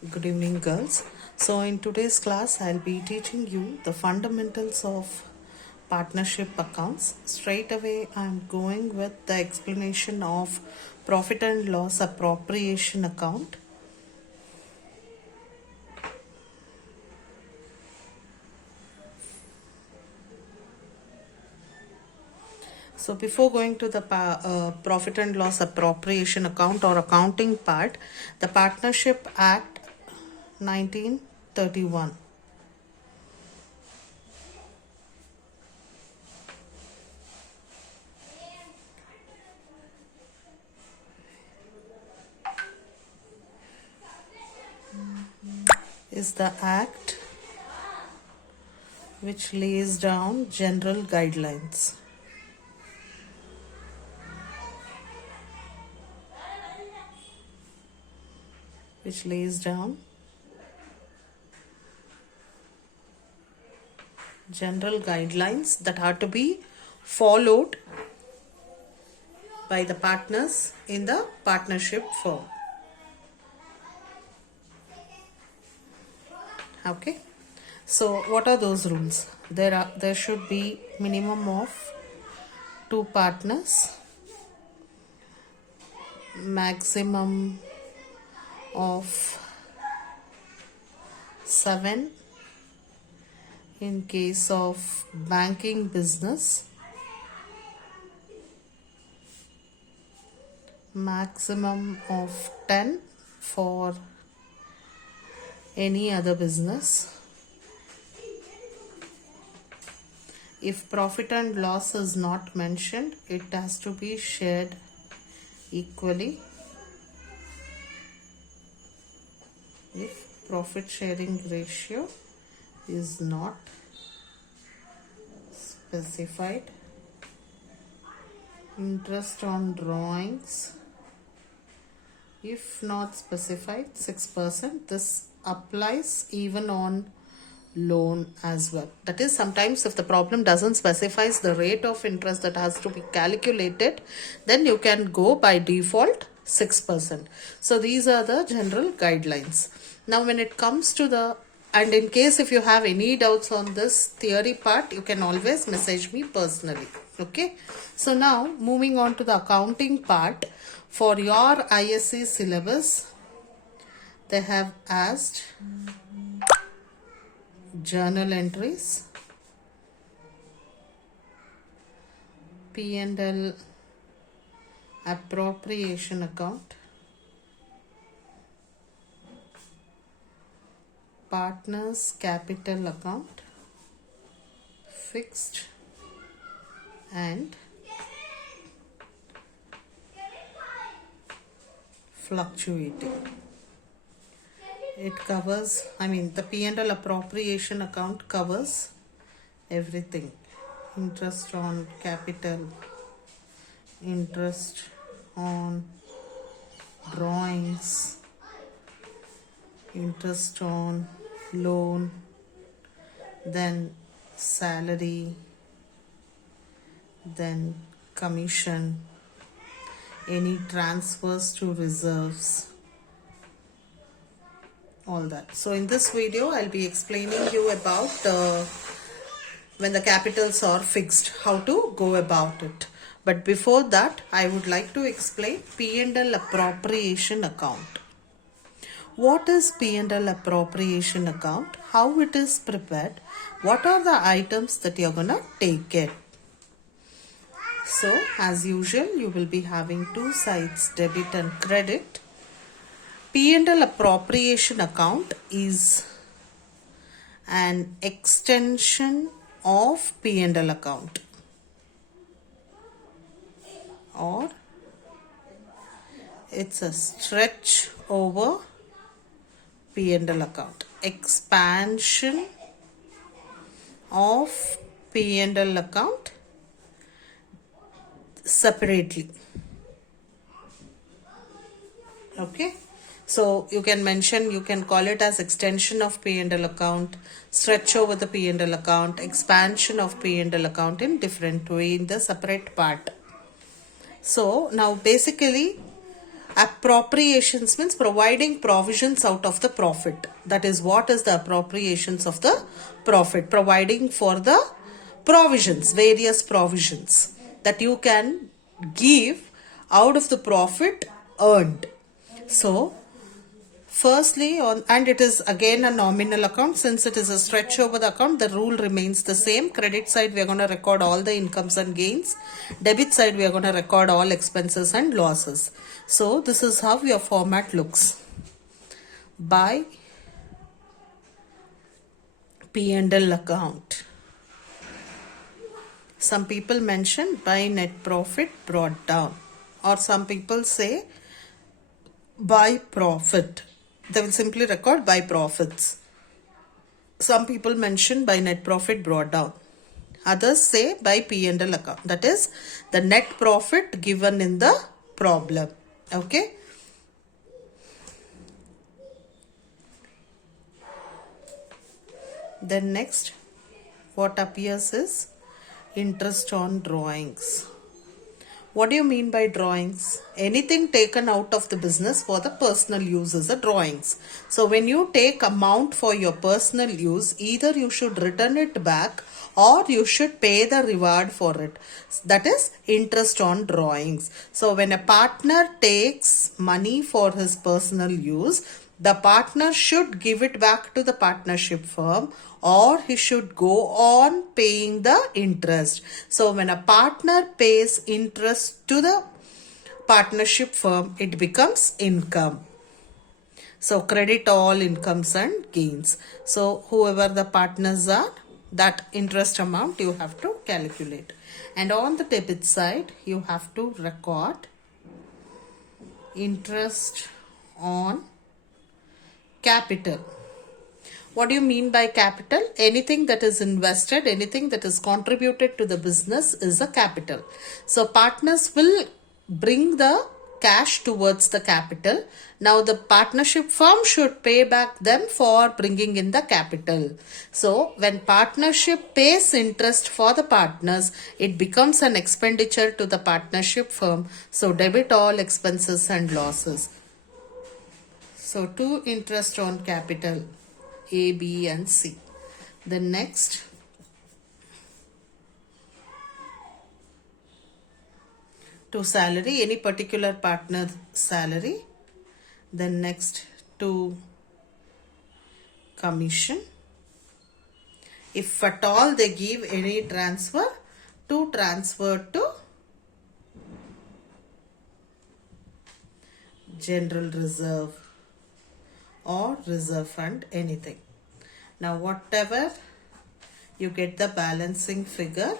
Good evening, girls. So, in today's class, I'll be teaching you the fundamentals of partnership accounts. Straight away, I'm going with the explanation of profit and loss appropriation account. So, before going to the profit and loss appropriation account or accounting part, the Partnership Act 1931. Is the act which lays down general guidelines. Which lays down general guidelines that are to be followed by the partners in the partnership firm. Okay, so what are those rules? There should be minimum of 2 partners, maximum of 7 in case of banking business, maximum of 10 for any other business. If profit and loss is not mentioned, it has to be shared equally. If profit sharing ratio is not specified, interest on drawings, if not specified, 6%. This applies even on loan as well. That is, sometimes if the problem doesn't specify the rate of interest that has to be calculated, then you can go by default 6%. So these are the general guidelines. Now when it comes to the, and in case if you have any doubts on this theory part, you can always message me personally. Okay, so now moving on to the accounting part. For your ISC syllabus, they have asked journal entries, P&L appropriation account, partners capital account, fixed and fluctuating. It covers, the P&L appropriation account covers everything. Interest on capital, interest on drawings, interest on loan, then salary, then commission, any transfers to reserves, all that. So in this video, I'll be explaining you about when the capitals are fixed, how to go about it. But before that, I would like to explain P&L appropriation account. What is P&L appropriation account? How it is prepared? What are the items that you're gonna take it? So as usual, you will be having 2 sides, debit and credit. P&L appropriation account is an extension of P&L account, or it's a stretch over P&L account. Expansion of P&L account separately. Okay, so you can mention, you can call it as extension of P&L account, stretch over the P&L account, expansion of P&L account in different way in the separate part. So now basically Appropriations means providing provisions out of the profit. That is, what is the appropriations of the profit? Providing for the provisions, various provisions that you can give out of the profit earned. So, firstly, and it is again a nominal account. Since it is a stretch over the account, the rule remains the same. Credit side, we are going to record all the incomes and gains. Debit side, we are going to record all expenses and losses. So, this is how your format looks. By P&L account. Some people mention by net profit brought down, or some people say by profit. They will simply record by profits. Some people mention by net profit brought down. Others say by P&L account. That is the net profit given in the problem. Okay. Then next, what appears is interest on drawings. What do you mean by drawings? Anything taken out of the business for the personal use is a drawings. So when you take amount for your personal use, either you should return it back or you should pay the reward for it. That is interest on drawings. So when a partner takes money for his personal use, the partner should give it back to the partnership firm, or he should go on paying the interest. So when a partner pays interest to the partnership firm, it becomes income. So credit all incomes and gains. So whoever the partners are, that interest amount you have to calculate. And on the debit side, you have to record interest on capital. What do you mean by capital? Anything that is invested, anything that is contributed to the business is a capital. So partners will bring the cash towards the capital. Now the partnership firm should pay back them for bringing in the capital. So when partnership pays interest for the partners, it becomes an expenditure to the partnership firm. So debit all expenses and losses. So to interest on capital, A, B and C. Then next, to salary, any particular partner salary. Then next to commission. If at all they give any transfer, to transfer to general reserve or reserve fund, anything. Now whatever you get the balancing figure,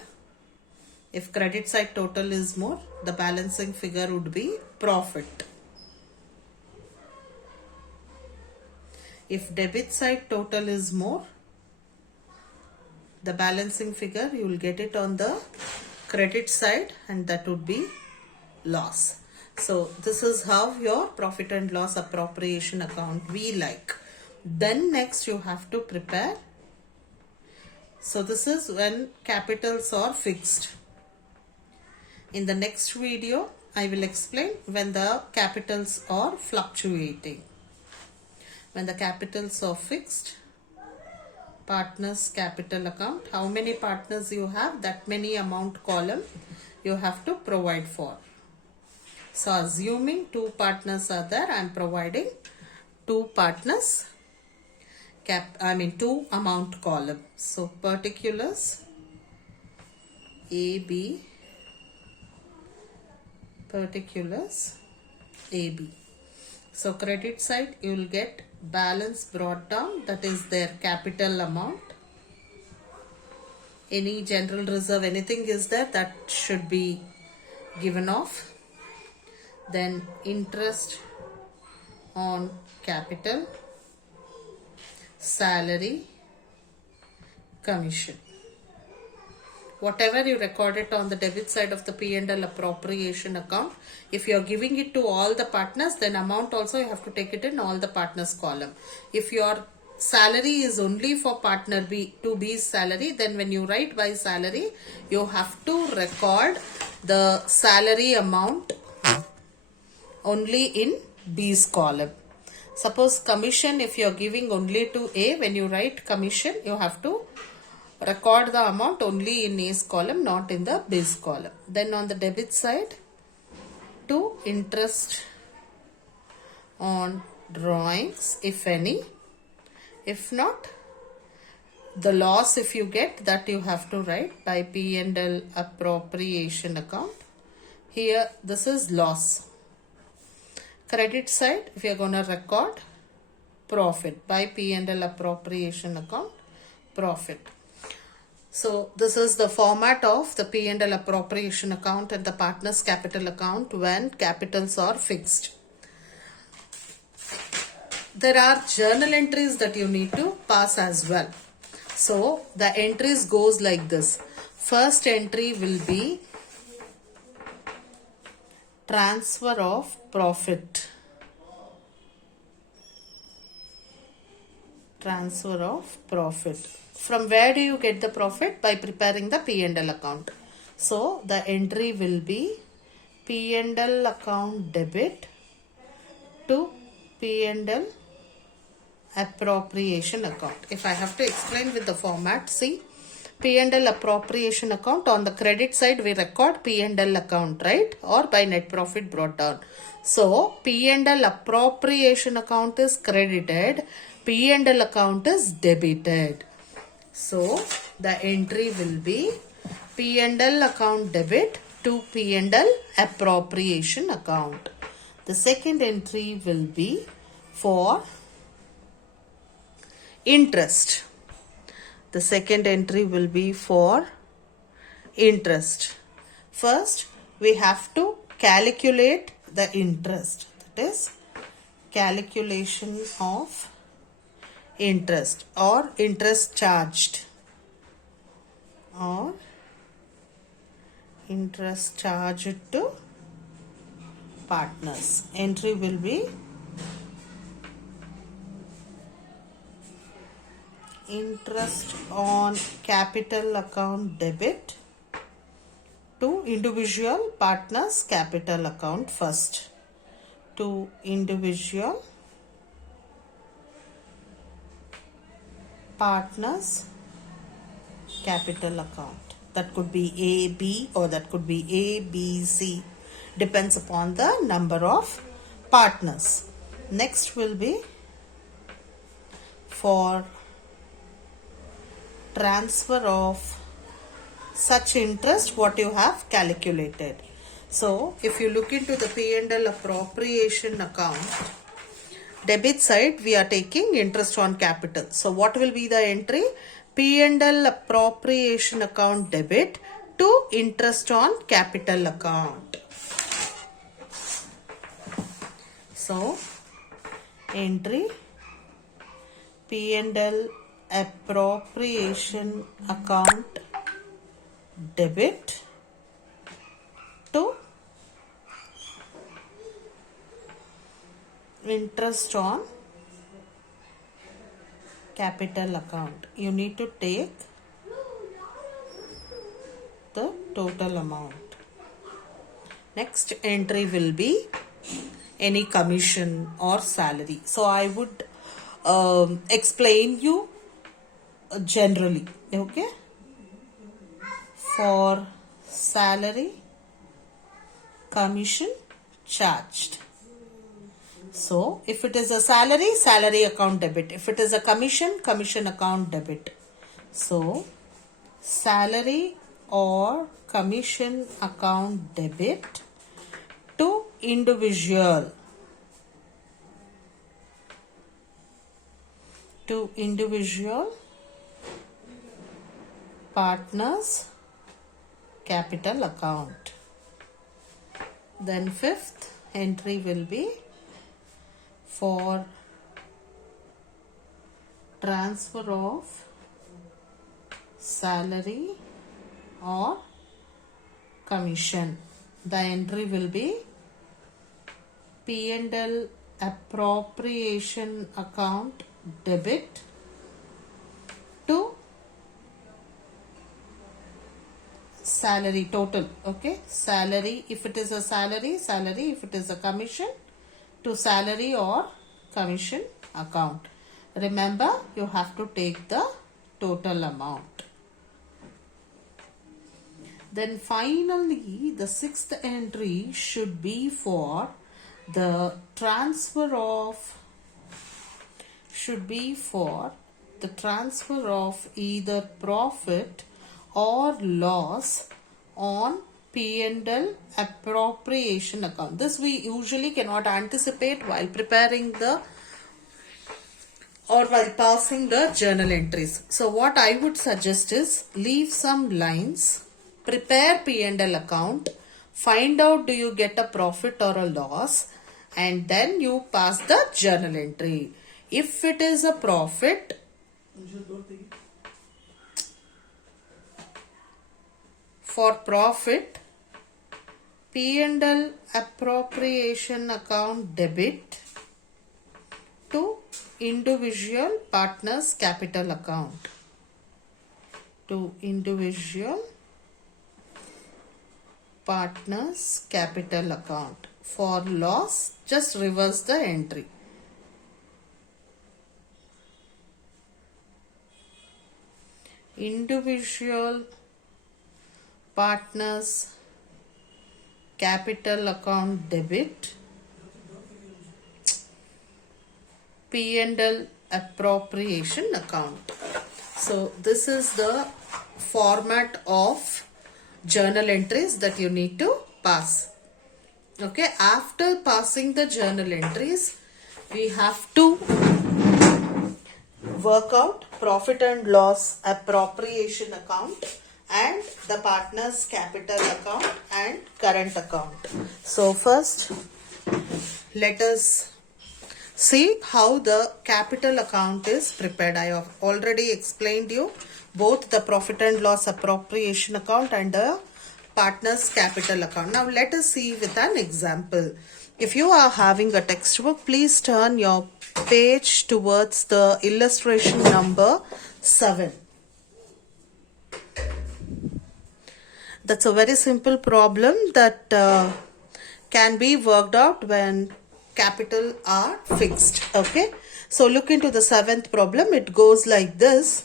if credit side total is more, the balancing figure would be profit. If debit side total is more, the balancing figure you will get it on the credit side, and that would be loss. So this is how your profit and loss appropriation account we like. Then next you have to prepare. So this is when capitals are fixed. In the next video, I will explain when the capitals are fluctuating. When the capitals are fixed, partners capital account, how many partners you have, that many amount column you have to provide for. So assuming 2 partners are there, I am providing 2 partners, 2 amount column. So particulars AB, particulars AB. So credit side you will get balance brought down, that is their capital amount. Any general reserve, anything is there, that should be given off. Then interest on capital, salary, commission. Whatever you recorded on the debit side of the P&L appropriation account, if you are giving it to all the partners, then amount also you have to take it in all the partners column. If your salary is only for partner B, to B's salary, then when you write by salary, you have to record the salary amount only in B's column. Suppose commission, if you are giving only to A, when you write commission, you have to record the amount only in A's column, not in the B's column. Then on the debit side, to interest on drawings, if any. If not, the loss if you get, that you have to write by P&L appropriation account. Here this is loss. Credit side, if you are going to record profit by P&L appropriation account, profit. So this is the format of the P&L appropriation account and the partner's capital account when capitals are fixed. There are journal entries that you need to pass as well. So the entries goes like this. First entry will be transfer of profit. Transfer of profit. From where do you get the profit? By preparing the P&L account. So the entry will be P&L account debit to P&L appropriation account. If I have to explain with the format, see, P&L appropriation account, on the credit side we record P&L account, right, or by net profit brought down. So P&L appropriation account is credited, P&L account is debited. So the entry will be P&L account debit to P&L appropriation account. The second entry will be for interest. The second entry will be for interest. First, we have to calculate the interest. That is, calculation of interest or interest charged or interest charged to partners. Entry will be interest on capital account debit to individual partners capital account first. To individual partners capital account. That could be A, B, or that could be A, B, C. Depends upon the number of partners. Next will be for transfer of such interest what you have calculated. So if you look into the P&L appropriation account, debit side we are taking interest on capital. So what will be the entry? P&L appropriation account debit to interest on capital account. So entry P&L appropriation account debit to interest on capital account. You need to take the total amount. Next entry will be any commission or salary. So I would explain you generally, okay? For salary, commission charged. So if it is a salary, salary account debit. If it is a commission, commission account debit. So salary or commission account debit to individual partners capital account. Then fifth entry will be for transfer of salary or commission. The entry will be P&L appropriation account debit to salary total. Okay, salary, if it is a salary, salary, if it is a commission, to salary or commission account. Remember, you have to take the total amount. Then finally, the sixth entry should be for the transfer of either profit or loss on P&L appropriation account. This we usually cannot anticipate while preparing the or while passing the journal entries. So what I would suggest is leave some lines, prepare P&L account, find out do you get a profit or a loss, and then you pass the journal entry. If it is a profit, for profit, P&L appropriation account debit to individual partners capital account. To individual partners capital account. For loss, just reverse the entry. Individual partners capital account debit, P&L appropriation account. So this is the format of journal entries that you need to pass. Okay, after passing the journal entries, we have to work out profit and loss appropriation account and the partners capital account and current account. So first, let us see how the capital account is prepared. I have already explained you both the profit and loss appropriation account and the partners capital account. Now let us see with an example. If you are having a textbook, please turn your page towards the illustration number 7. That's a very simple problem that can be worked out when capital are fixed. Okay, so look into the 7th problem. It goes like this.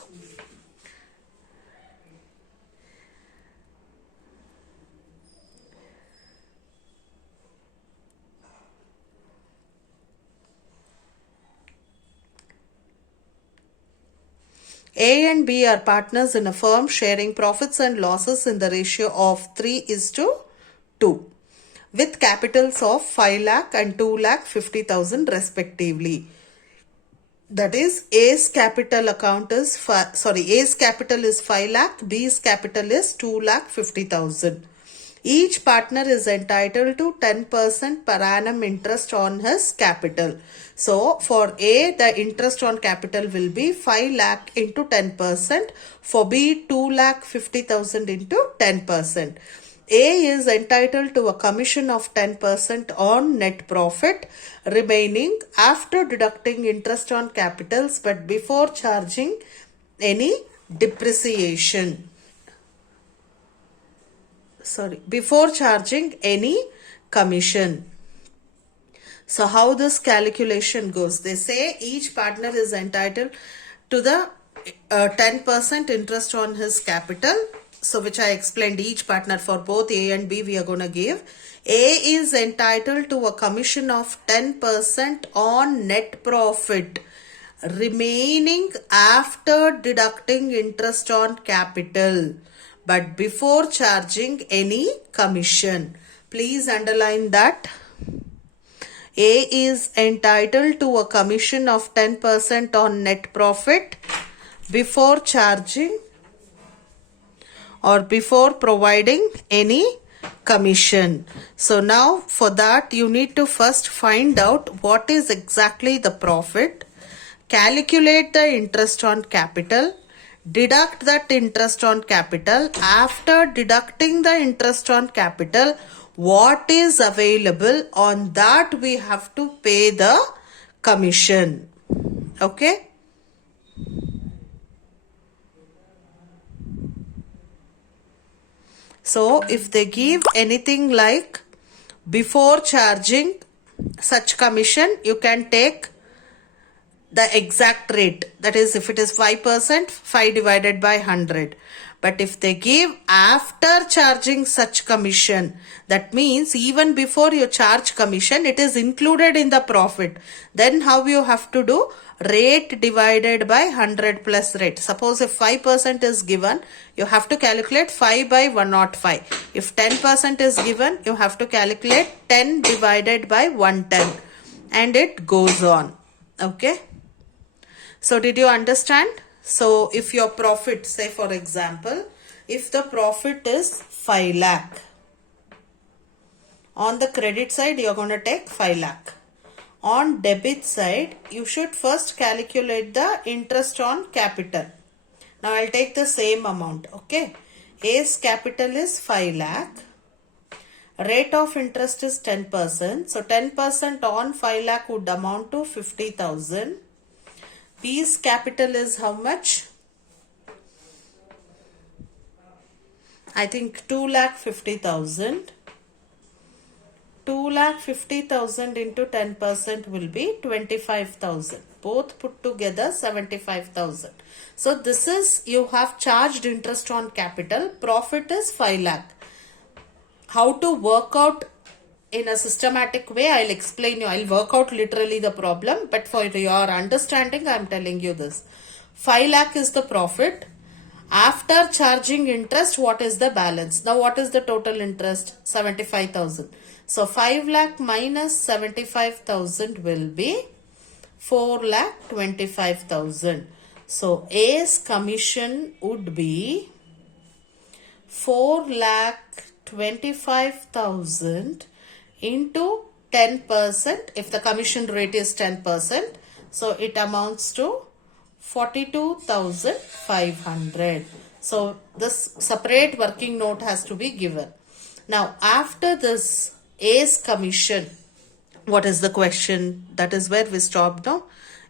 A and B are partners in a firm sharing profits and losses in the ratio of 3:2 with capitals of 5 lakh and 2,50,000 respectively. That is, A's capital account is A's capital is 5 lakh, B's capital is 2,50,000. Each partner is entitled to 10% per annum interest on his capital. So for A, the interest on capital will be 5 lakh into 10%. For B, 2,50,000 into 10%. A is entitled to a commission of 10% on net profit remaining after deducting interest on capitals but before charging any depreciation. Before charging any commission. So how this calculation goes? They say each partner is entitled to the 10% interest on his capital. So which I explained, each partner for both A and B we are going to give. A is entitled to a commission of 10% on net profit remaining after deducting interest on capital but before charging any commission. Please underline that. A is entitled to a commission of 10% on net profit before charging or before providing any commission. So now for that you need to first find out what is exactly the profit, calculate the interest on capital, deduct that interest on capital. After deducting the interest on capital, what is available, on that we have to pay the commission. Okay. So if they give anything like before charging such commission, you can take the exact rate. That is, if it is 5%, 5 divided by 100. But if they give after charging such commission, that means even before you charge commission, it is included in the profit. Then how you have to do? Rate divided by 100 plus rate. Suppose if 5% is given, you have to calculate 5 by 105. If 10% is given, you have to calculate 10 divided by 110. And it goes on. Okay. So did you understand? So if your profit, say for example, if the profit is 5 lakh, on the credit side you are going to take 5 lakh. On debit side, you should first calculate the interest on capital. Now I'll take the same amount. Okay. A's capital is 5 lakh. Rate of interest is 10%. So 10% on 5 lakh would amount to 50,000. B's capital is how much? I think 2,50,000. 2,50,000 into 10% will be 25,000. Both put together 75,000. So this is, you have charged interest on capital. Profit is 5 lakh. How to work out in a systematic way, I'll explain you. I'll work out literally the problem, but for your understanding, I'm telling you this. 5 lakh is the profit. After charging interest, what is the balance? Now, what is the total interest? 75,000. So, 5 lakh minus 75,000 will be 4,25,000. So, A's commission would be 4,25,000 into 10%. If the commission rate is 10%, so it amounts to 42,500. So this separate working note has to be given. Now after this A's commission, what is the question? That is where we stopped now.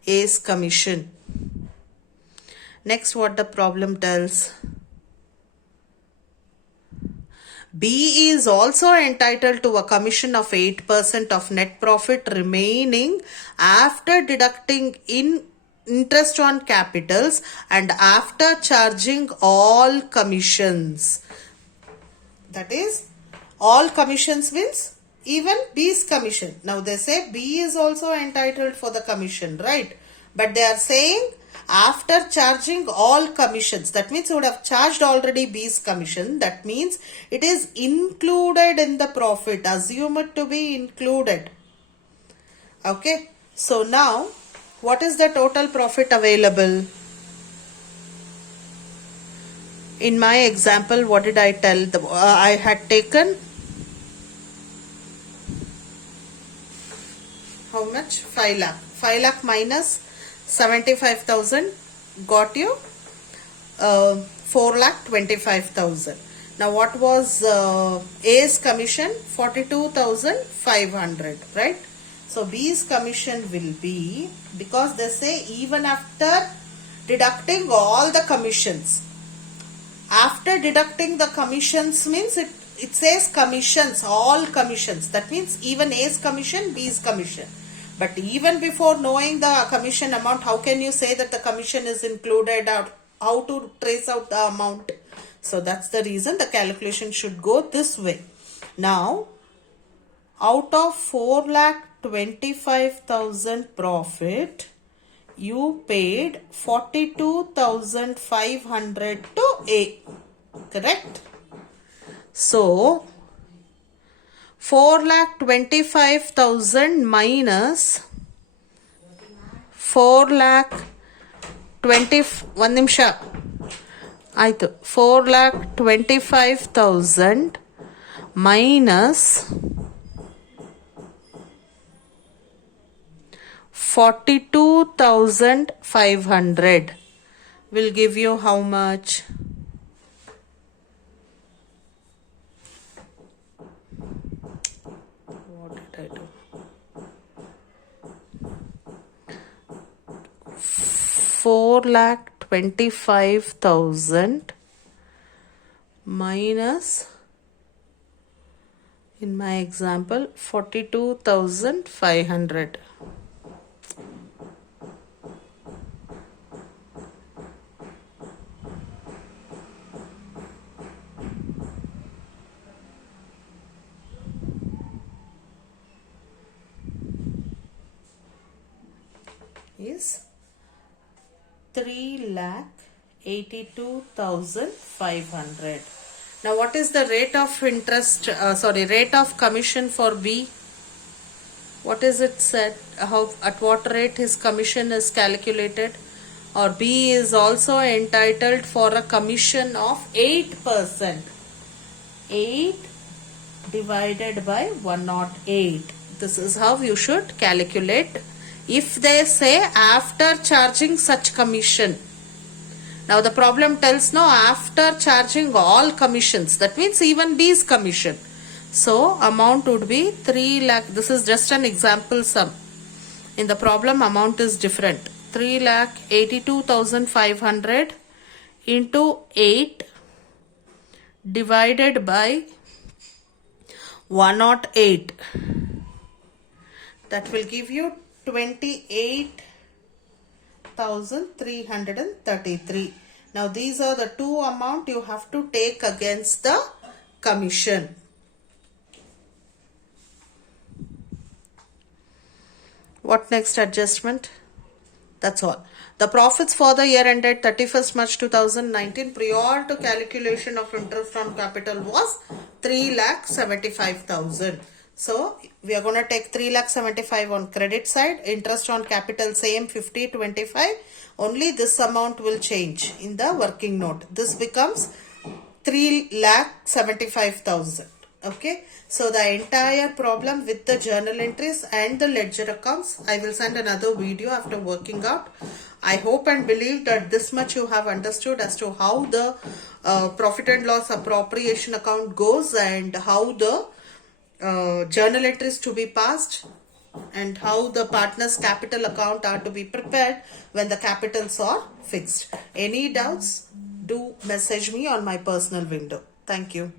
A's commission. Next, what the problem tells. B is also entitled to a commission of 8% of net profit remaining after deducting interest on capitals and after charging all commissions. That is, all commissions means even B's commission. Now they say B is also entitled for the commission, right? But they are saying after charging all commissions. That means you would have charged already B's commission. That means it is included in the profit. Assume it to be included. Okay. So now, what is the total profit available? In my example, what did I tell? I had taken how much? 5 lakh. 5 lakh minus 75,000 got you 4,25,000. Now what was A's commission? 42,500, right? So B's commission will be, because they say even after deducting all the commissions. After deducting the commissions means it says commissions, all commissions. That means even A's commission, B's commission. But even before knowing the commission amount, how can you say that the commission is included, or how to trace out the amount? So that's the reason the calculation should go this way. Now, out of 4,25,000 profit, you paid 42,500 to A. Correct? So, 4,25,000 minus 4,25,000 minus 42,500 will give you how much? What did I do? 4,25,000 minus In my example, 42,500. Is 3,82,500. Now what is the rate of interest, rate of commission for B? What is it said? At what rate his commission is calculated? Or B is also entitled for a commission of 8%. 8 divided by 108. This is how you should calculate if they say after charging such commission. Now the problem tells no, after charging all commissions, that means even B's commission. So amount would be 3 lakh. This is just an example sum. In the problem amount is different. 3,82,500 into 8 divided by 108. That will give you 28,333. Now these are the two amount you have to take against the commission. What next adjustment? That's all. The profits for the year ended 31st March 2019 prior to calculation of interest on capital was 3,75,000. So we are going to take 3,75,000 on credit side, interest on capital same 50/25. Only this amount will change in the working note. This becomes 3,75,000. Okay, so the entire problem with the journal entries and the ledger accounts, I will send another video after working out. I hope and believe that this much you have understood as to how the profit and loss appropriation account goes and how the journal entries to be passed and how the partner's capital account are to be prepared when the capitals are fixed. Any doubts, do message me on my personal window. Thank you.